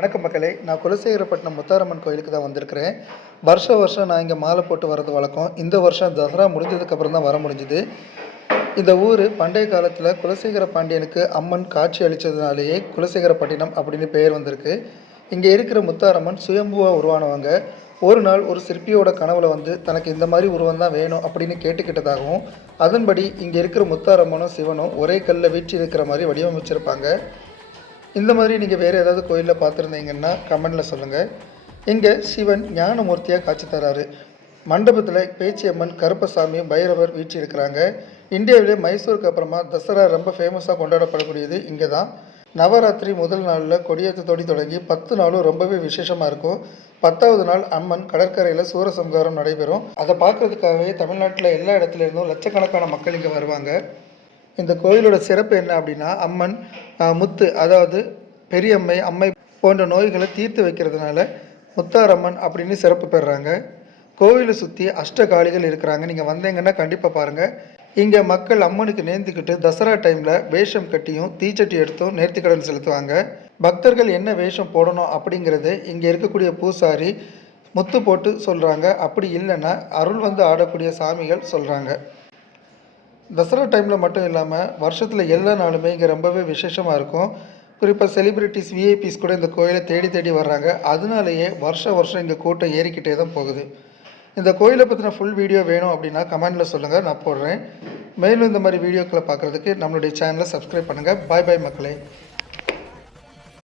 வணக்கம் மக்களே. நான் குலசேகரப்பட்டினம் முத்தாரம்மன் கோயிலுக்கு தான் வந்திருக்கிறேன். வருஷம் நான் இங்கே மாலை போட்டு வரது வழக்கம். இந்த வருஷம் தசரா முடிஞ்சதுக்கப்புறம் தான் வர முடிஞ்சுது. இந்த ஊர் பண்டைய காலத்தில் குலசேகர பாண்டியனுக்கு அம்மன் காட்சி அளித்ததுனாலேயே குலசேகரப்பட்டினம் அப்படின்னு பெயர் வந்திருக்கு. இங்கே இருக்கிற முத்தாரம்மன் சுயம்புவாக உருவானவங்க. ஒரு நாள் ஒரு சிற்பியோட கனவுல வந்து தனக்கு இந்த மாதிரி உருவம் தான் வேணும் அப்படின்னு கேட்டுக்கிட்டதாகவும், அதன்படி இங்கே இருக்கிற முத்தாரம்மனும் சிவனும் ஒரே கல்லில் வீற்றி இருக்கிற மாதிரி வடிவமைச்சிருப்பாங்க. இந்த மாதிரி நீங்கள் வேறு ஏதாவது கோயிலில் பார்த்துருந்தீங்கன்னா கமெண்டில் சொல்லுங்கள். இங்கே சிவன் ஞானமூர்த்தியாக காட்சி தராரு. மண்டபத்தில் பேச்சியம்மன், கருப்பசாமி, பைரவர் வீழ்ச்சி இருக்கிறாங்க. இந்தியாவிலே மைசூருக்கு அப்புறமா தசரா ரொம்ப ஃபேமஸாக கொண்டாடப்படக்கூடியது இங்கே தான். நவராத்திரி முதல் நாளில் கொடியேற்றத்தோடி தொடங்கி 10 நாளும் ரொம்பவே விசேஷமாக இருக்கும். 10வது நாள் அம்மன் கடற்கரையில் சூரசம்ஹாரம் நடைபெறும். அதை பார்க்குறதுக்காகவே தமிழ்நாட்டில் எல்லா இடத்துலேருந்தும் லட்சக்கணக்கான மக்கள் இங்கே வருவாங்க. இந்த கோயிலோட சிறப்பு என்ன அப்படின்னா, அம்மன் முத்து, அதாவது பெரியம்மை, அம்மை போன்ற நோய்களை தீர்த்து வைக்கிறதுனால முத்தாரம்மன் அப்படின்னு சிறப்பு பெறுறாங்க. கோவிலை சுற்றி அஷ்டகாளிகள் இருக்கிறாங்க. நீங்கள் வந்தீங்கன்னா கண்டிப்பாக பாருங்கள். இங்கே மக்கள் அம்மனுக்கு நேர்ந்துக்கிட்டு தசரா டைமில் வேஷம் கட்டியும் தீச்சட்டி எடுத்தும் நேர்த்திக்கடன் செலுத்துவாங்க. பக்தர்கள் என்ன வேஷம் போடணும் அப்படிங்கிறது இங்கே இருக்கக்கூடிய பூசாரி முத்து போட்டு சொல்கிறாங்க. அப்படி இல்லைன்னா அருள் வந்து ஆடக்கூடிய சாமிகள் சொல்கிறாங்க. தசரா டைமில் மட்டும் இல்லாமல் வருஷத்தில் எல்லா நாளுமே இங்கே ரொம்பவே விசேஷமாக இருக்கும். குறிப்பாக செலிப்ரிட்டிஸ், விஐபிஸ் கூட இந்த கோயிலை தேடி வர்றாங்க. அதனாலேயே வருஷம் இங்கே கூட்டம் ஏறிக்கிட்டே தான் போகுது. இந்த கோயிலை பற்றின ஃபுல் வீடியோ வேணும் அப்படின்னா கமெண்டில் சொல்லுங்கள், நான் போடுறேன். மேலும் இந்த மாதிரி வீடியோக்களை பார்க்குறதுக்கு நம்மளுடைய சேனலை சப்ஸ்கிரைப் பண்ணுங்கள். பாய் மக்களே.